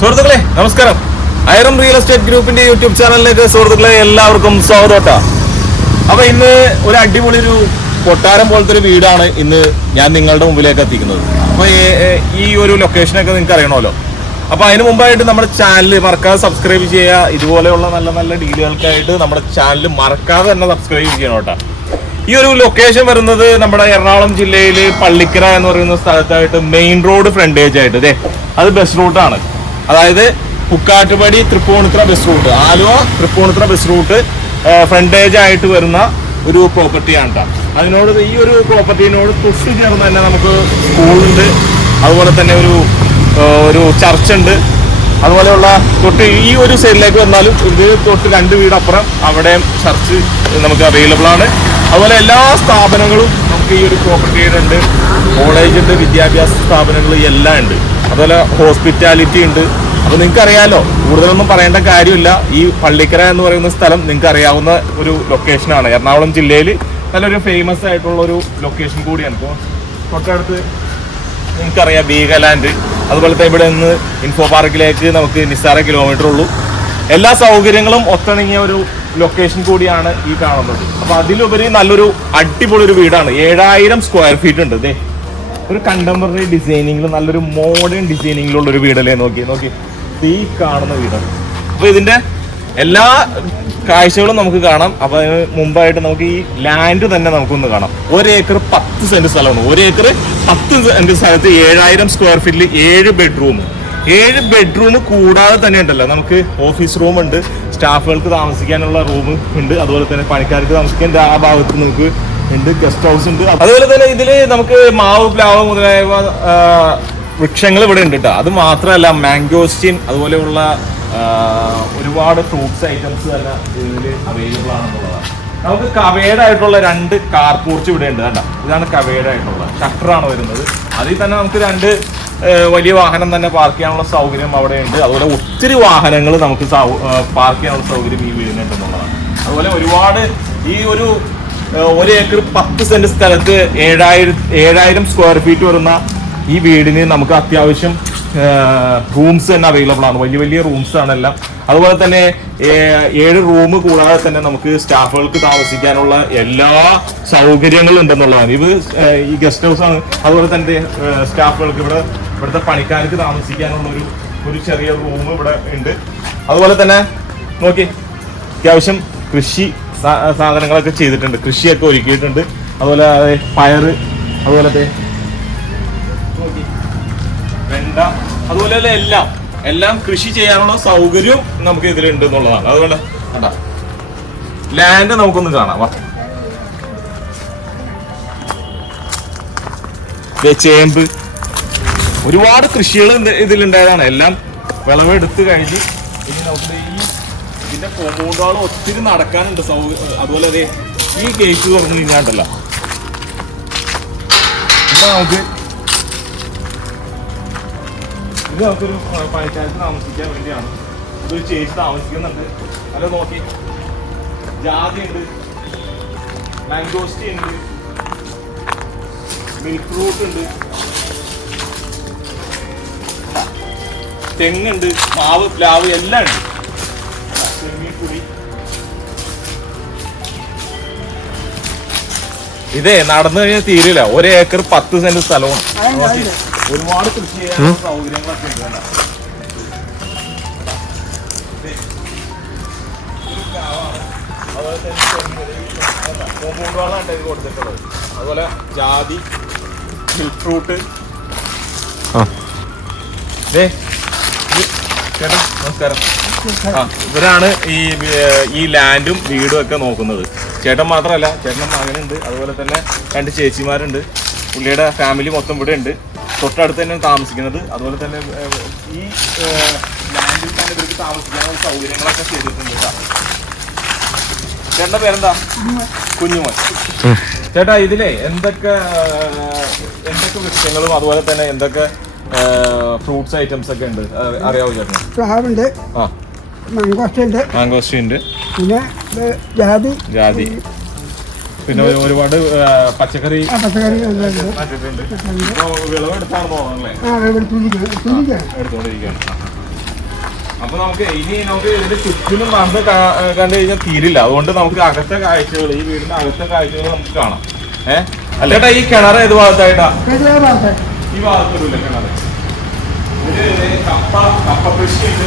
സുഹൃത്തുക്കളെ നമസ്കാരം. ഐറം real estate ഗ്രൂപ്പിന്റെ യൂട്യൂബ് ചാനലിലേക്ക് സുഹൃത്തുക്കളെ എല്ലാവർക്കും സ്വാഗതം. അപ്പൊ ഇന്ന് ഒരു അടിപൊളി ഒരു കൊട്ടാരം പോലത്തെ ഒരു വീടാണ് ഇന്ന് ഞാൻ നിങ്ങളുടെ മുമ്പിലേക്ക് എത്തിക്കുന്നത്. അപ്പൊ ഈ ഒരു ലൊക്കേഷനൊക്കെ നിങ്ങൾക്ക് അറിയണമല്ലോ. അപ്പൊ അതിന് മുമ്പായിട്ട് നമ്മുടെ ചാനൽ മറക്കാതെ സബ്സ്ക്രൈബ് ചെയ്യുക. ഇതുപോലെയുള്ള നല്ല നല്ല ഡീലുകൾക്കായിട്ട് നമ്മുടെ ചാനൽ മറക്കാതെ തന്നെ സബ്സ്ക്രൈബ് ചെയ്യണം കേട്ടോ. ഈ ഒരു ലൊക്കേഷൻ വരുന്നത് നമ്മുടെ എറണാകുളം ജില്ലയിൽ പള്ളിക്കര എന്ന് പറയുന്ന സ്ഥലത്തായിട്ട് മെയിൻ റോഡ് ഫ്രണ്ടേജ് ആയിട്ട് അത് ബസ് റൂട്ടാണ്. അതായത് Pukkattupadi Tripunithura bus route, Aluva Tripunithura bus route frontage ആയിട്ട് വരുന്ന ഒരു പ്രോപ്പർട്ടിയാണ് കേട്ടോ. അതിനോട് ഈ ഒരു പ്രോപ്പർട്ടിനോട് തൊട്ട് ചേർന്ന് തന്നെ നമുക്ക് സ്കൂളുണ്ട്, അതുപോലെ തന്നെ ഒരു ചർച്ച് ഉണ്ട്. അതുപോലെയുള്ള തൊട്ട് ഈ ഒരു സൈഡിലേക്ക് വന്നാലും ഇത് തൊട്ട് 2 വീടപ്പുറം അവിടെ ചർച്ച് നമുക്ക് അവൈലബിൾ ആണ്. അതുപോലെ എല്ലാ സ്ഥാപനങ്ങളും നമുക്ക് ഈ ഒരു പ്രോപ്പർട്ടിയുടെ ഉണ്ട്. കോളേജ് ഉണ്ട്, വിദ്യാഭ്യാസ സ്ഥാപനങ്ങൾ എല്ലാം ഉണ്ട്. അതുപോലെ ഹോസ്പിറ്റാലിറ്റി ഉണ്ട്. അപ്പോൾ നിങ്ങൾക്ക് അറിയാമല്ലോ, കൂടുതലൊന്നും പറയേണ്ട കാര്യമില്ല. ഈ പള്ളിക്കര എന്ന് പറയുന്ന സ്ഥലം നിങ്ങൾക്ക് അറിയാവുന്ന ഒരു ലൊക്കേഷനാണ്. എറണാകുളം ജില്ലയിൽ നല്ലൊരു ഫേമസ് ആയിട്ടുള്ള ഒരു ലൊക്കേഷൻ കൂടിയാണ്. ഇപ്പോൾ തൊട്ടടുത്ത് നിങ്ങൾക്കറിയാം വീഗാലാൻഡ്, അതുപോലത്തെ ഇവിടെ നിന്ന് ഇൻഫോ പാർക്കിലേക്ക് നമുക്ക് നിസ്സാര കിലോമീറ്റർ ഉള്ളൂ. എല്ലാ സൗകര്യങ്ങളും ഒത്തിണങ്ങിയ ഒരു ലൊക്കേഷൻ കൂടിയാണ് ഈ കാണുന്നത്. അപ്പോൾ അതിലുപരി നല്ലൊരു അടിപൊളി ഒരു വീടാണ്. 7000 സ്ക്വയർ ഫീറ്റ് ഉണ്ട്. ഒരു കണ്ടംപററി ഡിസൈനിങ്ങിൽ നല്ലൊരു മോഡേൺ ഡിസൈനിങ്ങിലുള്ള ഒരു വീടല്ലേ. നോക്കി ഈ കാണുന്ന വീടാണ്. അപ്പോൾ ഇതിന്റെ എല്ലാ കാഴ്ചകളും നമുക്ക് കാണാം. അപ്പോൾ അതിന് മുമ്പായിട്ട് നമുക്ക് ഈ ലാൻഡ് തന്നെ നമുക്കൊന്ന് കാണാം. 1 ഏക്കർ 10 സെന്റ് സ്ഥലമാണ്. 1 ഏക്കർ 10 സെന്റ് സ്ഥലത്ത് 7000 സ്ക്വയർ ഫീറ്റിൽ 7 ബെഡ്റൂം കൂടാതെ തന്നെ ഉണ്ടല്ലോ നമുക്ക് ഓഫീസ് റൂം ഉണ്ട്, സ്റ്റാഫുകൾക്ക് താമസിക്കാനുള്ള റൂം ഉണ്ട്, അതുപോലെ തന്നെ പണിക്കാർക്ക് താമസിക്കാൻ ആ ഭാഗത്ത് നമുക്ക് ഉണ്ട്, ഗസ്റ്റ് ഹൗസ് ഉണ്ട്. അതുപോലെ തന്നെ ഇതിൽ നമുക്ക് മാവ് പ്ലാവ് മുതലായവ വൃക്ഷങ്ങൾ ഇവിടെ ഉണ്ട് കേട്ടോ. അത് മാത്രമല്ല മാംഗോസ്റ്റീൻ അതുപോലെയുള്ള ഒരുപാട് ഫ്രൂട്ട്സ് ഐറ്റംസ് തന്നെ ഇതിൽ അവൈലബിൾ ആണെന്നുള്ളതാണ്. നമുക്ക് കവേഡ് ആയിട്ടുള്ള 2 കാർ പോർച്ച് ഇവിടെ ഉണ്ട് കേട്ടോ. ഇതാണ് കവേഡ് ആയിട്ടുള്ള ഷട്ടറാണ് വരുന്നത്. അതിൽ തന്നെ നമുക്ക് 2 വലിയ വാഹനം തന്നെ പാർക്ക് ചെയ്യാനുള്ള സൗകര്യം അവിടെ ഉണ്ട്. അതുപോലെ ഒത്തിരി വാഹനങ്ങൾ നമുക്ക് പാർക്ക് ചെയ്യാനുള്ള സൗകര്യം ഈ വീടിനുണ്ടെന്നുള്ളതാണ്. അതുപോലെ ഒരുപാട് ഈ 1 ഏക്കർ 10 സെന്റ് സ്ഥലത്ത് 7000 സ്ക്വയർ ഫീറ്റ് വരുന്ന ഈ വീടിന് നമുക്ക് അത്യാവശ്യം റൂംസ് തന്നെ അവൈലബിൾ ആണ്. വലിയ റൂംസ് ആണ് എല്ലാം. അതുപോലെ തന്നെ 7 റൂം കൂടാതെ തന്നെ നമുക്ക് സ്റ്റാഫുകൾക്ക് താമസിക്കാനുള്ള എല്ലാ സൗകര്യങ്ങളും ഉണ്ടെന്നുള്ളതാണ്. ഇത് ഈ ഗസ്റ്റ് ഹൗസ് ആണ്. അതുപോലെ തന്നെ സ്റ്റാഫുകൾക്ക് ഇവിടുത്തെ പണിക്കാർക്ക് താമസിക്കാനുള്ള ഒരു ചെറിയ റൂം ഇവിടെ ഉണ്ട്. അതുപോലെ തന്നെ നോക്കി അത്യാവശ്യം കൃഷി സാധനങ്ങളൊക്കെ ചെയ്തിട്ടുണ്ട്, കൃഷിയൊക്കെ ഒരുക്കിയിട്ടുണ്ട്. അതുപോലെ പയറ്, അതുപോലെ വെണ്ട, അതുപോലെ എല്ലാം കൃഷി ചെയ്യാനുള്ള സൗകര്യവും നമുക്ക് ഇതിലുണ്ട് എന്നുള്ളതാണ്. അതുകൊണ്ട് കണ്ടാ ലാൻഡ് നമുക്കൊന്ന് കാണാം. ചേമ്പ്, ഒരുപാട് കൃഷികൾ ഇതിലുണ്ടായതാണ്. എല്ലാം വിളവെടുത്ത് കഴിഞ്ഞ് ഇനി നമുക്ക് ഇതിന്റെ കോമ്പൗണ്ടുകളും ഒത്തിരി നടക്കാനുണ്ട്. അതുപോലെ ഈ ഗേറ്റ് തുറന്നു കഴിഞ്ഞാണ്ടല്ലോ ഇത് നമുക്കൊരു പണിക്കാർക്ക് താമസിക്കാൻ വേണ്ടിയാണ്. ഇതൊരു ചേച്ചി താമസിക്കുന്നുണ്ട്. അല്ല നോക്കി, ജാതി ഉണ്ട്, മാംഗോസ്റ്റി ഉണ്ട്, മിൽക്ക് ഫ്രൂട്ട് ഉണ്ട്, തെങ്ങുണ്ട്, മാവ് പ്ലാവ് എല്ലാം ഉണ്ട്. ഇതേ നടന്നു കഴിഞ്ഞാൽ തീരില്ല. 1 ഏക്കർ 10 സെന്റ് സ്ഥലവും ഒരുപാട് കൃഷി ചെയ്യാനുള്ള സൗകര്യങ്ങളൊക്കെ ഉണ്ട്. കോമ്പൗണ്ടുകളാണ് കൊടുത്തിട്ടുള്ളത്. അതുപോലെ ജാതി, മിൽക്ക് ഫ്രൂട്ട്. ചേട്ടാ നമസ്കാരം. ഇവരാണ് ഈ ലാൻഡും വീടും ഒക്കെ നോക്കുന്നത്. ചേട്ടൻ മാത്രമല്ല, ചേട്ടൻ്റെ മകനുണ്ട്, അതുപോലെ തന്നെ 2 ചേച്ചിമാരുണ്ട്. പുള്ളിയുടെ ഫാമിലി മൊത്തം ഇവിടെ ഉണ്ട്. തൊട്ടടുത്ത് തന്നെയാണ് താമസിക്കുന്നത്. അതുപോലെ തന്നെ ഈ ലാൻഡിൽ തന്നെ ഇവർക്ക് താമസിക്കാനുള്ള സൗകര്യങ്ങളൊക്കെ ചെയ്തിട്ടുണ്ട് കേട്ടോ. ചേട്ടൻ്റെ പേരെന്താ? കുഞ്ഞുമോൻ. ചേട്ടാ ഇതിലെ എന്തൊക്കെ വൃക്ഷങ്ങളും അതുപോലെ തന്നെ എന്തൊക്കെ ഫ്രൂട്ട്സ് ഐറ്റംസ് ഒക്കെ ഉണ്ട് അറിയാവോ ചേട്ടൻ? പ്ലാവുണ്ട്, മാംഗോസ്റ്റി ഉണ്ട്, പിന്നെ ജാതി, പിന്നെ ഒരുപാട് പച്ചക്കറി നട്ടിട്ടുണ്ട്. വിളവെടുത്താണ് തോന്നുന്നല്ലേ? എടുത്തോണ്ടിരിക്കുകയാണ്. അപ്പൊ നമുക്ക് ഇനി നമുക്ക് ഇതിന്റെ ചുറ്റിനും നടന്ന് കണ്ടു കഴിഞ്ഞാൽ തീരില്ല. അതുകൊണ്ട് നമുക്ക് അകത്തെ കാഴ്ചകൾ, ഈ വീടിന്റെ അകത്തെ കാഴ്ചകൾ നമുക്ക് കാണാം. അല്ലേട്ടാ ഈ കിണർ ഏത് ഭാഗത്തായിട്ടാ? ഈ ഭാഗത്തൊന്നുമില്ല കിണർ. കപ്പ കൃഷിയുണ്ട്,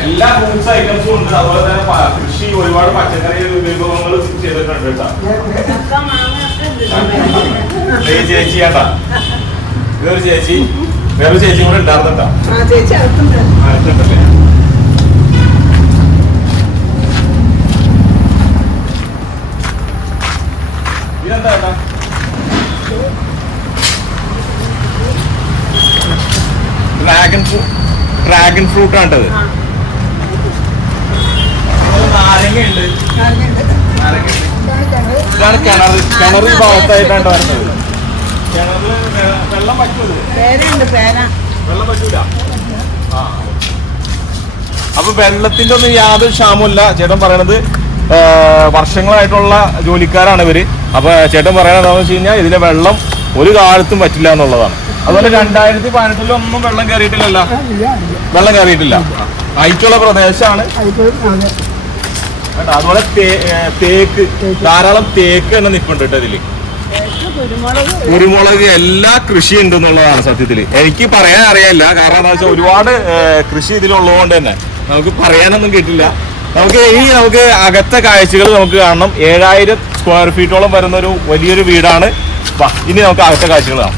എല്ലാ ഫ്രൂട്ട്സ് ഐറ്റംസും ഉണ്ട്. അതുപോലെ തന്നെ കൃഷി, ഒരുപാട് പച്ചക്കറി വിഭവങ്ങൾ ചെയ്തിട്ടുണ്ട് കേട്ടാ. ചേച്ചി കേട്ടാ, ഇതൊരു ചേച്ചി, വേറൊരു ചേച്ചി കൂടെ ഉണ്ടായിരുന്നട്ടാ. അടുത്തുണ്ടല്ലേ? ഇതെന്താ കേട്ടാ? ഡ്രാഗൺ ഫ്രൂട്ട് ആണ്ടത്. നാരങ്ങയുണ്ട്. ഇതാണ് കിണർ. കിണർ ഈ ഭാഗത്തായിട്ടാണ് വരുന്നത്. കിണറ് വെള്ളം പറ്റൂല. വെള്ളം പറ്റൂല. അപ്പൊ വെള്ളത്തിന്റെ ഒന്നും യാതൊരു ക്ഷാമമില്ല. ചേട്ടൻ പറയണത് വർഷങ്ങളായിട്ടുള്ള ജോലിക്കാരാണ് ഇവര്. അപ്പൊ ചേട്ടൻ പറയണത് എന്താണെന്ന് വെച്ച് കഴിഞ്ഞാൽ ഇതിലെ വെള്ളം ഒരു കാലത്തും പറ്റില്ല എന്നുള്ളതാണ്. അതുപോലെ 2018 വെള്ളം കയറിയിട്ടില്ലല്ലോ. വെള്ളം കയറിയിട്ടില്ല. ഹൈറ്റുള്ള പ്രദേശമാണ്. അതുപോലെ തേക്ക്, ധാരാളം തേക്ക് തന്നെ നിൽപ്പുണ്ട് കേട്ടോ ഇതില്. കുരുമുളക്, എല്ലാ കൃഷി ഉണ്ട് എന്നുള്ളതാണ് സത്യത്തില്. എനിക്ക് പറയാൻ അറിയില്ല. കാരണം എന്താ വെച്ചാൽ ഒരുപാട് കൃഷി ഇതിലുള്ളത് കൊണ്ട് തന്നെ നമുക്ക് പറയാനൊന്നും കിട്ടില്ല. നമുക്ക് അകത്തെ കാഴ്ചകൾ നമുക്ക് കാണണം. 7000 സ്ക്വയർ ഫീറ്റോളം വരുന്ന ഒരു വലിയൊരു വീടാണ്. ഇനി നമുക്ക് അകത്തെ കാഴ്ചകൾ കാണാം.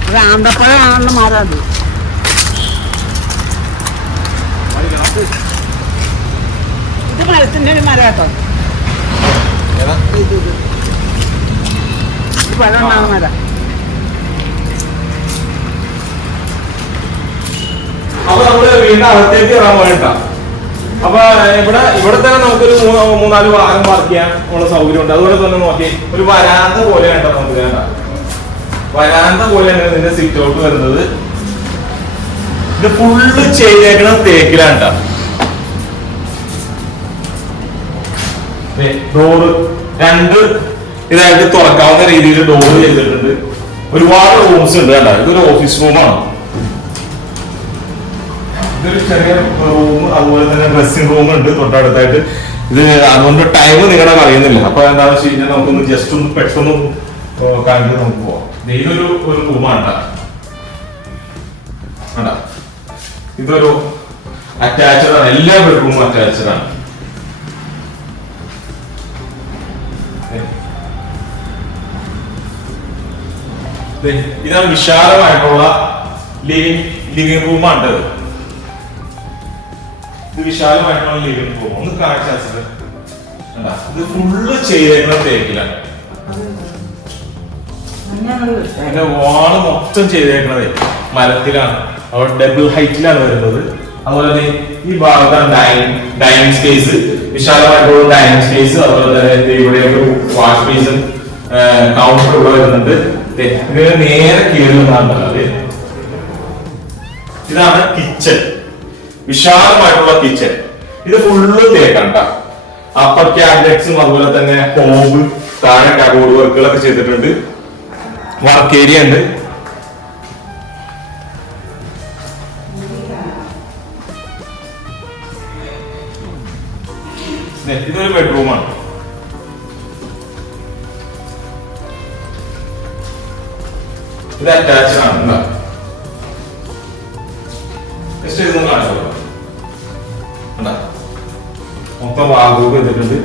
അപ്പൊ നമ്മള് വീടിന്റെ അകത്തേക്ക് കയറാൻ പോയിട്ടാ. അപ്പൊ ഇവിടെ തന്നെ നമുക്കൊരു 3-4 വാഹനം പാർക്ക് ചെയ്യാൻ ഉള്ള സൗകര്യം ഉണ്ട്. അതുപോലെ തന്നെ നോക്കി ഒരു വരാന്ത പോലെയാണ് നമുക്ക് വേണ്ട. വരാന്ത പോലെയാണ് ഇതിന്റെ സിറ്റ് ഔട്ട് വരുന്നത്. ഇത് ഫുള്ള് ചെയ്തേക്കണ തേക്കിലാണ്. ഡോറ് 2 ഇതായിട്ട് തുറക്കാവുന്ന രീതിയിൽ ഡോറ് ചെയ്തിട്ടുണ്ട്. ഒരുപാട് റൂംസ് ഉണ്ട് കേട്ടോ. ഇതൊരു ഓഫീസ് റൂമാണ്. ഇതൊരു ചെറിയ റൂം, അതുപോലെ തന്നെ ഡ്രസ്സിംഗ് റൂം ഉണ്ട് തൊട്ടടുത്തായിട്ട്. ഇത് അതുകൊണ്ട് ടൈം നിങ്ങളെ പറയുന്നില്ല. അപ്പൊ എന്താണെന്ന് വെച്ച് കഴിഞ്ഞാൽ നമുക്കൊന്ന് ജസ്റ്റ് ഒന്ന് പെട്ടെന്ന് കാണിച്ച് നമുക്ക് പോവാം. ഇതൊരു റൂമാണ്. ഇതൊരു അറ്റാച്ച്ഡ് ആണ്. എല്ലാ ബെഡ്റൂമും അറ്റാച്ച്ഡ് ആണ്. ഇതാണ് വിശാലമായിട്ടുള്ള ലിവിംഗ് റൂമാണ്. ഇത് വിശാലമായിട്ടുള്ള ലിവിംഗ് റൂം. ഒന്ന് കാണിച്ചത് ഇത് ഫുള്ള് ചെയ്തേക്കുന്ന തേക്കിലാണ്. അതിന്റെ വാള് മൊത്തം ചെയ്തേക്കുന്നത് മരത്തിലാണ്. അവിടെ ഡബിൾ ഹൈറ്റിലാണ് വരുന്നത്. അതുപോലെ തന്നെ ഈ ഭാഗത്താണ് ഡൈനിങ് സ്പേസ്, വിശാലമായിട്ടുള്ള ഡൈനിങ് സ്പേസ്. അതുപോലെ തന്നെ ഇവിടെ ഒരു വാഷ് ബേസിൻ, കൗണ്ടർ ഇവിടെ വരുന്നുണ്ട്. ഇതിന് നേരെ കീഴിൽ നിന്നാണ്. ഇതാണ് കിച്ചൺ, വിശാലമായിട്ടുള്ള കിച്ചൺ. ഇത് ഫുള്ള് തേക്കണ്ട. അപ്പർ ക്യാബിനറ്റ്സും അതുപോലെ തന്നെ ഹോബ്, താഴെ കബോർഡ് വർക്കുകളൊക്കെ ചെയ്തിട്ടുണ്ട്. വർക്ക് ഏരിയ ഉണ്ട്. ഇതൊരു ബെഡ്റൂമാണ്. ഇത് അറ്റാച്ച്ഡ് ആണ്. മൊത്തം വാഗൂപ്പ് ചെയ്തിട്ടുണ്ട്.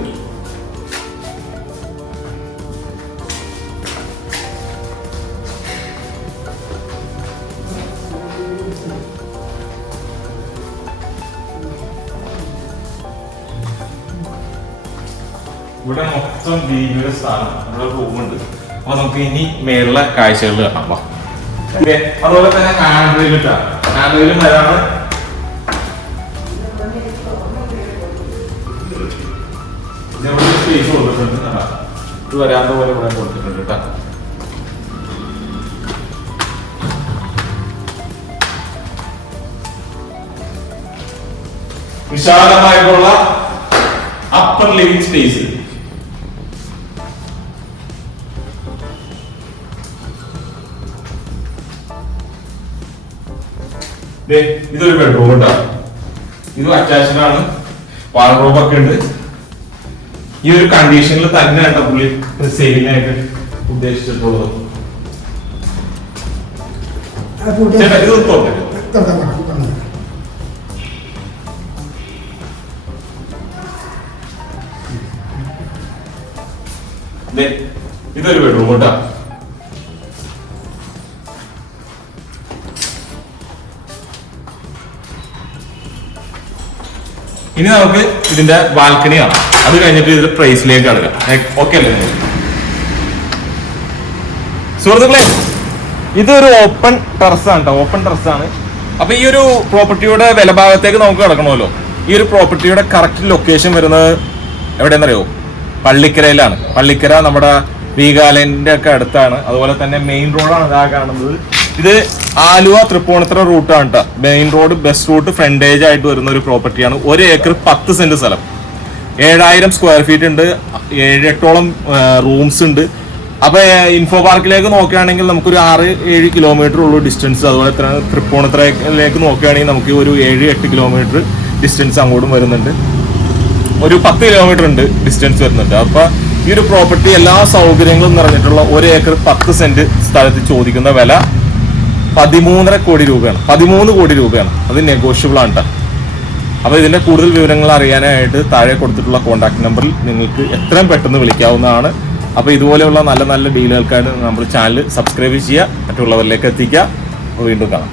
ഇവിടെ മൊത്തം വീടിന്റെ സ്ഥാനം, ഇവിടെ റൂമുണ്ട്. അപ്പൊ നമുക്ക് ഇനി മേളിലെ കാഴ്ചകൾ കാണാം. അതുപോലെ തന്നെ ഹാൻഡ് റെയിൽ ഇട്ടാണ്. ഹാൻഡ് റെയിലും വരാണ്. സ്പേസ് കൊടുത്തിട്ടുണ്ട്. ഇത് വരാന്ത പോലെ ഇവിടെ കൊടുത്തിട്ടുണ്ട് കേട്ടോ. വിശാലമായിട്ടുള്ള അപ്പർ ലിവിംഗ് സ്പേസ്. ഇതൊരു ബെഡ്റൂം കേട്ടോ. ഇത് അറ്റാച്ച്ഡ് ആണ്, വാർഡ്രോബ് ഒക്കെ ഉണ്ട്. ഈ ഒരു കണ്ടീഷനിൽ തന്നെ കേട്ടോ പുള്ളി സെയിലിംഗ് ആയിട്ട് ഉദ്ദേശിച്ചിട്ടുള്ളത്. ഇതൊരു ബെഡ്റൂം കേട്ടോ. ഇനി നമുക്ക് ഇതിന്റെ ബാൽക്കണി ആണ്, അത് കഴിഞ്ഞിട്ട് ഇതിന്റെ പ്രൈസിലേക്ക് കടക്കാം. ഓക്കെ അല്ലേ സുഹൃത്തുക്കളെ? ഇതൊരു ഓപ്പൺ ടെറസാണ് കേട്ടോ, ഓപ്പൺ ടെറസാണ്. അപ്പൊ ഈ ഒരു പ്രോപ്പർട്ടിയുടെ വില ഭാഗത്തേക്ക് നമുക്ക് കിടക്കണമല്ലോ. ഈ ഒരു പ്രോപ്പർട്ടിയുടെ കറക്റ്റ് ലൊക്കേഷൻ വരുന്നത് എവിടെയെന്നറിയോ? പള്ളിക്കരയിലാണ്. പള്ളിക്കര നമ്മുടെ വീഗാലൻഡിന്റെ ഒക്കെ അടുത്താണ്. അതുപോലെ തന്നെ മെയിൻ റോഡാണ് ഇതാ കാണുന്നത്. ഇത് ആലുവ തൃപ്പൂണിത്തുറ റൂട്ടാണ് കേട്ടോ. Main road bus route frontage ആയിട്ട് വരുന്ന ഒരു പ്രോപ്പർട്ടിയാണ്. 1 ഏക്കർ 10 സെന്റ് സ്ഥലം, 7000 സ്ക്വയർ ഫീറ്റ് ഉണ്ട്, 7-8ഓളം റൂംസ് ഉണ്ട്. അപ്പൊ ഇൻഫോ പാർക്കിലേക്ക് നോക്കുകയാണെങ്കിൽ നമുക്കൊരു 6-7 കിലോമീറ്റർ ഉള്ളൂ ഡിസ്റ്റൻസ്. അതുപോലെ തന്നെ തൃപ്പൂണിത്തുറയിലേക്ക് നോക്കുകയാണെങ്കിൽ നമുക്ക് ഒരു 7-8 കിലോമീറ്റർ ഡിസ്റ്റൻസ് അങ്ങോട്ടും വരുന്നുണ്ട്. ഒരു 10 കിലോമീറ്റർ ഉണ്ട് ഡിസ്റ്റൻസ് വരുന്നുണ്ട്. അപ്പൊ ഈ ഒരു പ്രോപ്പർട്ടി എല്ലാ സൗകര്യങ്ങളും നിറഞ്ഞിട്ടുള്ള 1 ഏക്കർ 10 സെന്റ് സ്ഥലത്ത് ചോദിക്കുന്ന വില 13.5 കോടി രൂപയാണ്. 13 കോടി രൂപയാണ്. അത് നെഗോഷ്യബിൾ ആണ് കേട്ടോ. അപ്പൊ ഇതിന്റെ കൂടുതൽ വിവരങ്ങൾ അറിയാനായിട്ട് താഴെ കൊടുത്തിട്ടുള്ള കോൺടാക്ട് നമ്പറിൽ നിങ്ങൾക്ക് എത്രയും പെട്ടെന്ന് വിളിക്കാവുന്നതാണ്. അപ്പൊ ഇതുപോലെയുള്ള നല്ല നല്ല ഡീലുകൾക്കായിട്ട് നമ്മുടെ ചാനൽ സബ്സ്ക്രൈബ് ചെയ്യുക, മറ്റുള്ളവരിലേക്ക് എത്തിക്കുക. വീണ്ടും കാണാം.